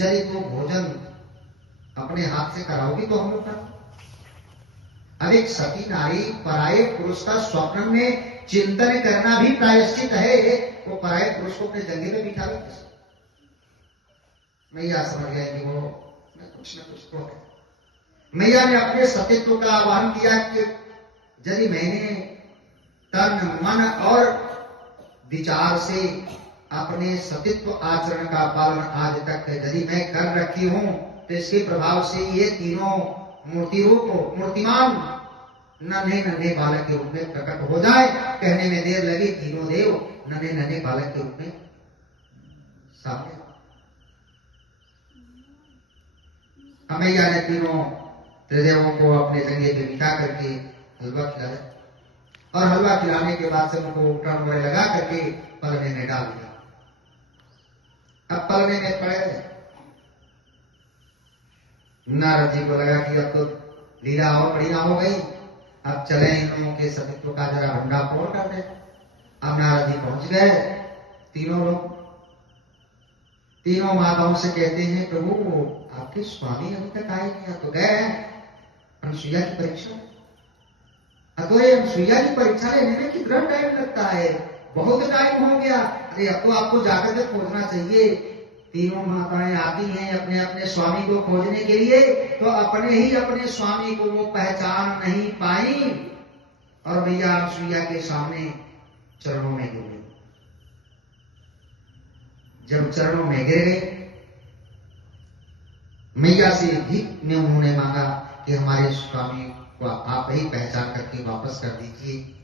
यदि तो भोजन अपने हाथ से कराओगी तो हम लोग कर। अब एक सती नारी पराये पुरुष का स्वप्न में चिंतन करना भी प्रायश्चित है। वो पराये पुरुष को अपने जंगे में बिठा लो। मैया समझ गए कि वो कुछ न कुछ तो है। मैया ने अपने सतीत्व का आह्वान किया कि यदि मैंने तन मन और विचार से अपने सतीत्व आचरण का पालन आज तक यदि मैं कर रखी हूं तो इसके प्रभाव से ये तीनों मूर्ति रूप मूर्तिमान नन्हे नन्हे बालक के रूप में प्रकट हो जाए। कहने में देर लगी, तीनों देव नन्हे नन्हे बालक के रूप में सामने। मैया ने तीनों त्रिदेवों को अपने जंगे पे बिठा करके हलवा खिलाया और हलवा खिलाने के बाद से उनको टर्न में लगा करके पलने में डाल दिया। अब पलने में पड़े थे। नारद जी को लगा कि अब तो लीला और बड़ी ना हो गई, अब चले इन लोगों के सतीत्व का जरा भंडाफोड़ कर दे। अब नारद जी पहुंच गए। तीनों लोग तीनों माताओं से कहते हैं, प्रभु आपके स्वामी अभी तक आए नहीं। तो गए अनुसुईया की परीक्षा। तो ये अनुसुईया की परीक्षा लेने में कितना टाइम लगता है, बहुत टाइम हो गया। अरे अब तो आपको जाकर के खोजना चाहिए। तीनों माताएं आती हैं अपने अपने स्वामी को खोजने के लिए, तो अपने स्वामी को वो पहचान नहीं पाई और मैया अनुसुईया के सामने चरणों में गिर गई। जब चरणों में गिर गए, मैया से भीख में उन्होंने मांगा कि हमारे स्वामी को आप ही पहचान करके वापस कर दीजिए।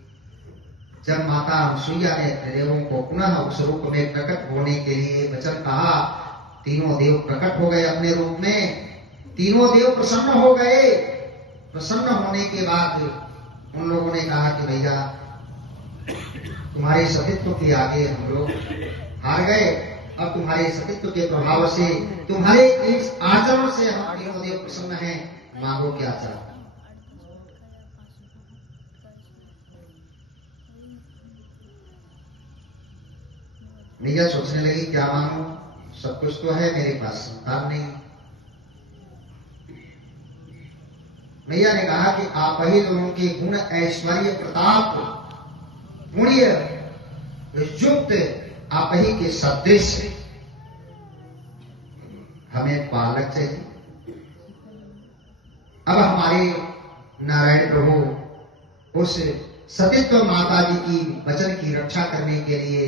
जब माता अनुसुईया ने त्रिदेवों को पुनः उस रूप में प्रकट होने के लिए वचन कहा, तीनों देव प्रकट हो गए अपने रूप में। तीनों देव प्रसन्न हो गए। प्रसन्न होने के बाद उन लोगों ने कहा कि भैया तुम्हारे सतीत्व के आगे हम लोग हार गए। अब तुम्हारे सतीत्व के प्रभाव से, तुम्हारे इस आचरण से हम तीनों देव प्रसन्न हैं। मांगो क्या चाहते। मैया सोचने लगी क्या मांगू, सब कुछ तो है मेरे पास, संतान नहीं। मैया ने कहा कि आप ही लोगों के गुण ऐश्वर्य प्रताप पुण्य युक्त आप ही के सदृश हमें बालक चाहिए। अब हमारे नारायण प्रभु उस सतीत्व माता जी की वचन की रक्षा करने के लिए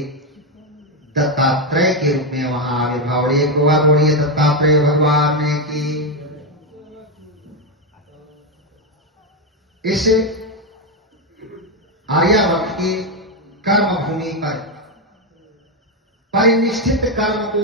दत्तात्रेय के रूप में वहां आविर्भाव। बोलिए दत्तात्रेय भगवान ने की। इस आर्यावर्त की कर्म भूमि पर परिनिष्ठित कर्म को